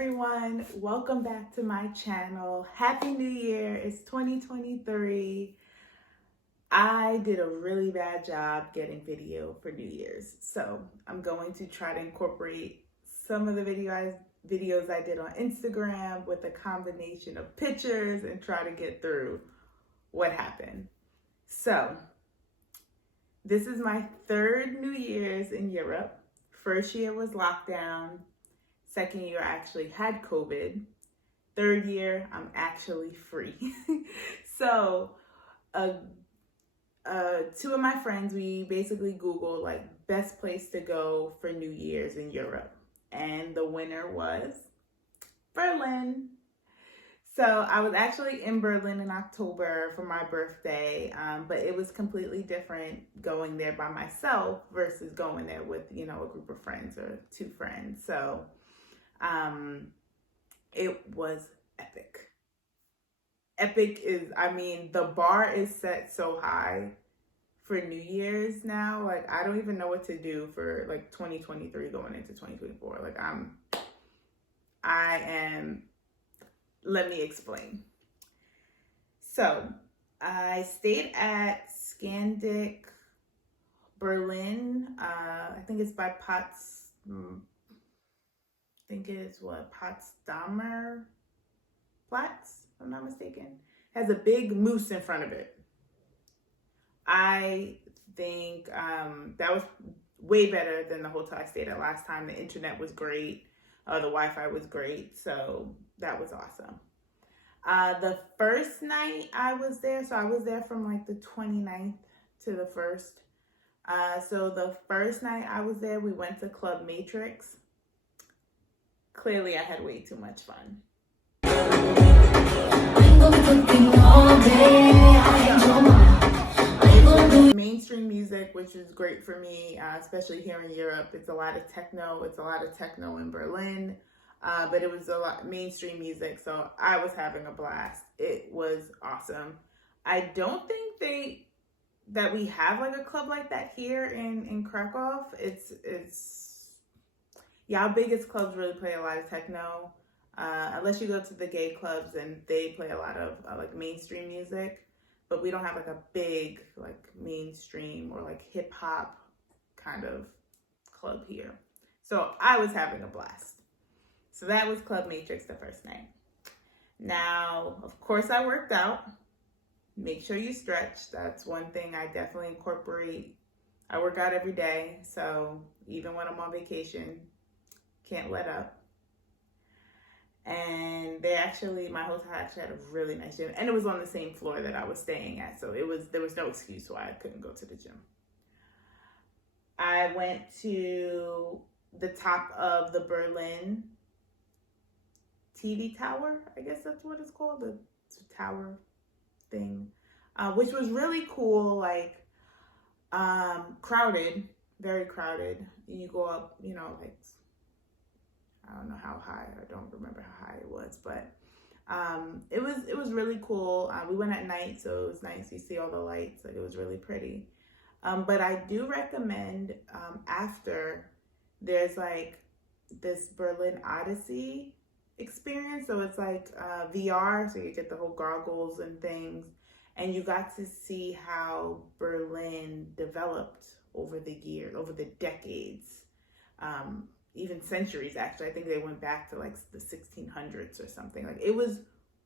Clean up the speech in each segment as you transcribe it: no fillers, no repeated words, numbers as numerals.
everyone, welcome back to my channel. Happy New Year, it's 2023. I did a really bad job getting video for New Year's, so I'm going to try to incorporate some of the videos I did on Instagram with a combination of pictures and try to get through what happened. So this is my third New Year's in Europe. First year was lockdown. Second year, I actually had COVID. Third year, I'm actually free. So, two of my friends, we basically Googled like best place to go for New Year's in Europe. And the winner was Berlin. So I was actually in Berlin in October for my birthday, but it was completely different going there by myself versus going there with, a group of friends or two friends. So it was epic. Epic is, the bar is set so high for New Year's now. Like, I don't even know what to do for like 2023 going into 2024. Like, let me explain. So I stayed at Scandic Berlin. I think it's by Potsdamer Platz, if I'm not mistaken. It has a big moose in front of it. I think that was way better than the hotel I stayed at last time. The internet was great. The Wi-Fi was great. So that was awesome. The first night I was there, so I was there from like the 29th to the 1st. So the first night I was there, we went to Club Matrix. Clearly, I had way too much fun. Mainstream music, which is great for me, especially here in Europe. It's a lot of techno. It's a lot of techno in Berlin, but it was a lot mainstream music, so I was having a blast. It was awesome. I don't think that we have like a club like that here in Krakow. Our biggest clubs really play a lot of techno, unless you go to the gay clubs and they play a lot of like mainstream music, but we don't have like a big like mainstream or like hip hop kind of club here. So I was having a blast. So that was Club Matrix the first night. Now, of course, I worked out. Make sure you stretch. That's one thing I definitely incorporate. I work out every day, so even when I'm on vacation, can't let up. And my hotel actually had a really nice gym, and it was on the same floor that I was staying at, so there was no excuse why I couldn't go to the gym. I went to the top of the Berlin TV tower, I guess that's what it's called, the tower thing, which was really cool, like crowded, very crowded. And you go up, like, I don't know how high, I don't remember how high it was, but it was really cool. We went at night, so it was nice. You see all the lights, like it was really pretty. But I do recommend after, there's like this Berlin Odyssey experience. So it's like VR, so you get the whole goggles and things, and you got to see how Berlin developed over the decades. Even centuries, actually. I think they went back to like the 1600s or something. Like, it was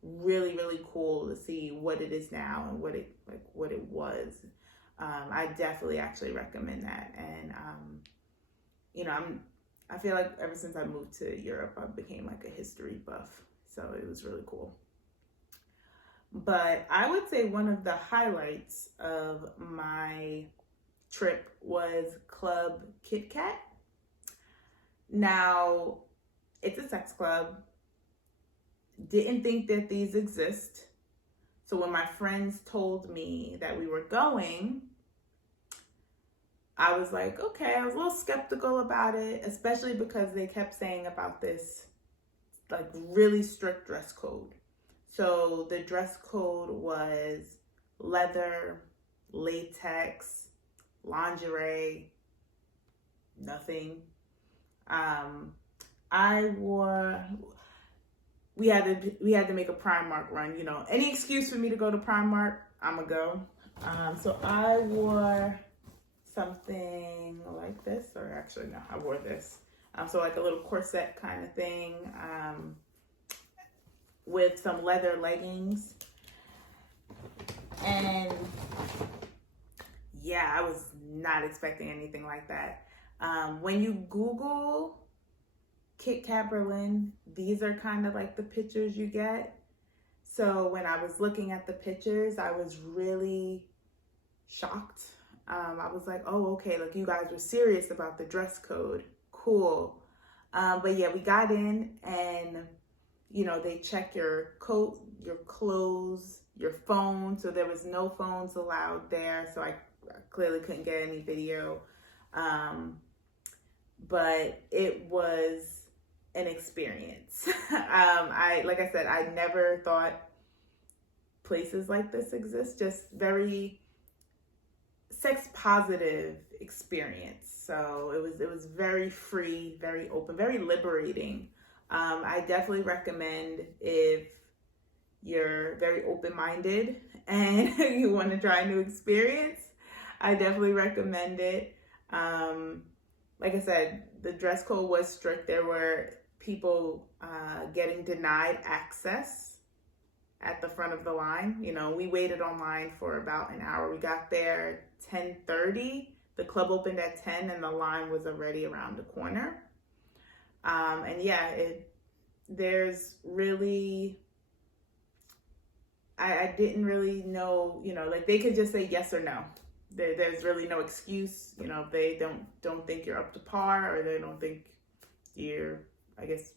really, really cool to see what it is now and what it was. I definitely actually recommend that. And I feel like ever since I moved to Europe, I became like a history buff. So it was really cool. But I would say one of the highlights of my trip was Club Kit Kat. Now, it's a sex club. Didn't think that these exist. So when my friends told me that we were going, I was like, okay, I was a little skeptical about it, especially because they kept saying about this like really strict dress code. So the dress code was leather, latex, lingerie, nothing. we had to make a Primark run. You know, any excuse for me to go to Primark, I'ma go. So I wore something like this, or actually no, I wore this. So like a little corset kind of thing, with some leather leggings. And yeah, I was not expecting anything like that. When you Google Kit Kat Berlin, these are kind of like the pictures you get. So when I was looking at the pictures, I was really shocked. I was like, oh, okay, like you guys were serious about the dress code. Cool. But yeah, we got in and, you know, they check your coat, your clothes, your phone. So there was no phones allowed there. So I clearly couldn't get any video. But it was an experience. Like I said, I never thought places like this exist. Just very sex positive experience. So it was very free, very open, very liberating. I definitely recommend if you're very open-minded and you want to try a new experience, I definitely recommend it. Like I said, the dress code was strict. There were people getting denied access at the front of the line. You know, we waited online for about an hour. We got there 10:30. The club opened at 10 and the line was already around the corner. And yeah, there's really, I didn't really know, you know, like they could just say yes or no. There's really no excuse, you know, if they don't think you're up to par, or they don't think you're, I guess,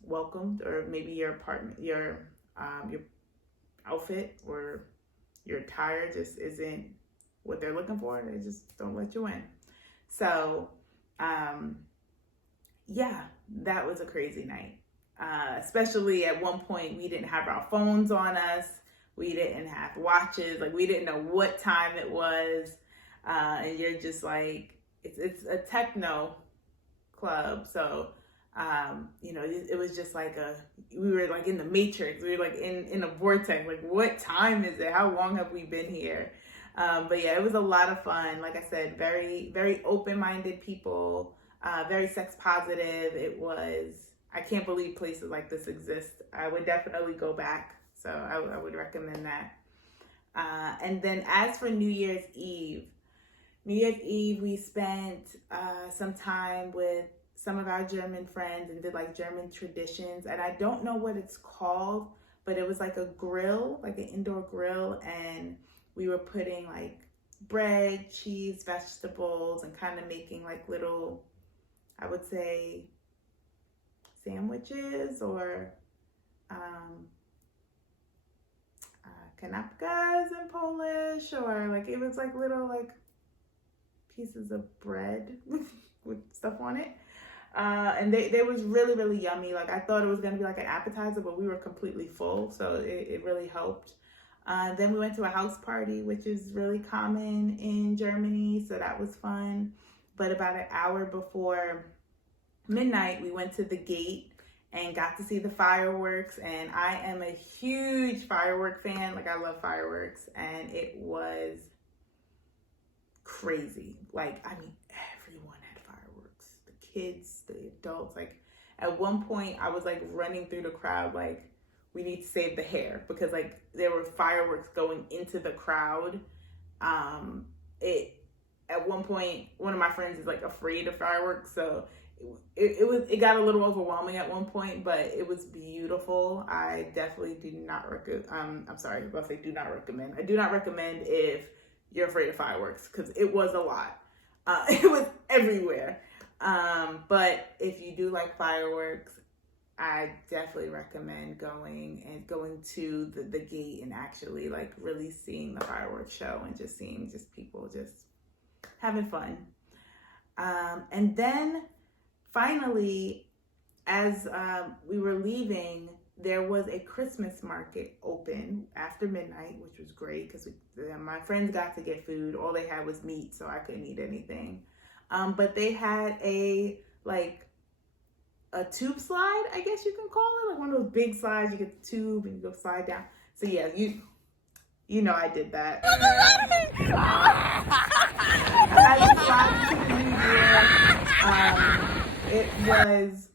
welcomed, or maybe your apartment, your outfit or your attire just isn't what they're looking for. They just don't let you in. So, yeah, that was a crazy night. Especially at one point, we didn't have our phones on us. We didn't have watches. Like, we didn't know what time it was. And you're just like, it's a techno club. So, you know, it was just like we were like in the Matrix. We were like in a vortex. Like, what time is it? How long have we been here? But yeah, it was a lot of fun. Like I said, very, very open-minded people, very sex positive. It was, I can't believe places like this exist. I would definitely go back. So I would recommend that. And then as for New Year's Eve, we spent some time with some of our German friends and did like German traditions. And I don't know what it's called, but it was like a grill, like an indoor grill. And we were putting like bread, cheese, vegetables, and kind of making like little, I would say, sandwiches or kanapkas in Polish, or like it was like little like pieces of bread with stuff on it. And they was really, really yummy. Like I thought it was gonna be like an appetizer, but we were completely full, so it really helped. Then we went to a house party, which is really common in Germany, so that was fun. But about an hour before midnight, we went to the gate and got to see the fireworks. And I am a huge firework fan. Like, I love fireworks. And it was crazy. Like, I mean, everyone had fireworks. The kids, the adults. Like, at one point, I was, like, running through the crowd, like, we need to save the hair. Because, like, there were fireworks going into the crowd. At one point, one of my friends is, like, afraid of fireworks. So it got a little overwhelming at one point, but it was beautiful. I definitely do not recommend. I'm sorry, I was about to say do not recommend. I do not recommend if you're afraid of fireworks, because it was a lot. It was everywhere. But if you do like fireworks, I definitely recommend going to the gate and actually like really seeing the fireworks show and just seeing just people just having fun. And then finally, as we were leaving, there was a Christmas market open after midnight, which was great because my friends got to get food. All they had was meat, so I couldn't eat anything. But they had a a tube slide, I guess you can call it, like one of those big slides. You get the tube and you go slide down. So yeah, you know I did that. I had to slide into the new year. It was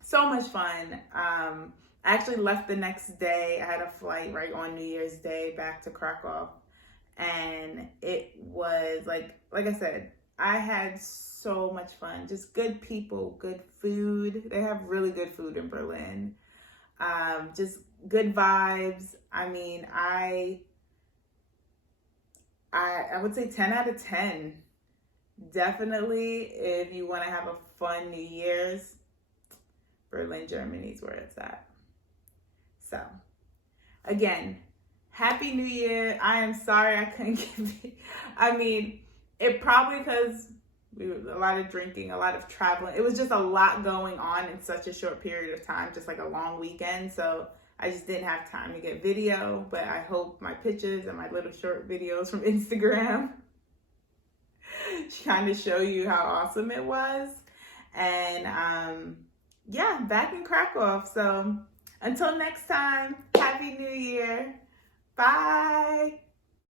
so much fun. I actually left the next day. I had a flight right on New Year's Day back to Krakow, and it was like I said, I had so much fun. Just good people, good food. They have really good food in Berlin. Just good vibes. I mean, I would say 10 out of 10. Definitely, if you want to have a fun New Year's, Berlin, Germany is where it's at. So, again, Happy New Year. I am sorry I couldn't give you, I mean, it probably because a lot of drinking, a lot of traveling. It was just a lot going on in such a short period of time, just like a long weekend. So I just didn't have time to get video, but I hope my pictures and my little short videos from Instagram trying to show you how awesome it was. And yeah, back in Krakow. So until next time, Happy New Year. Bye.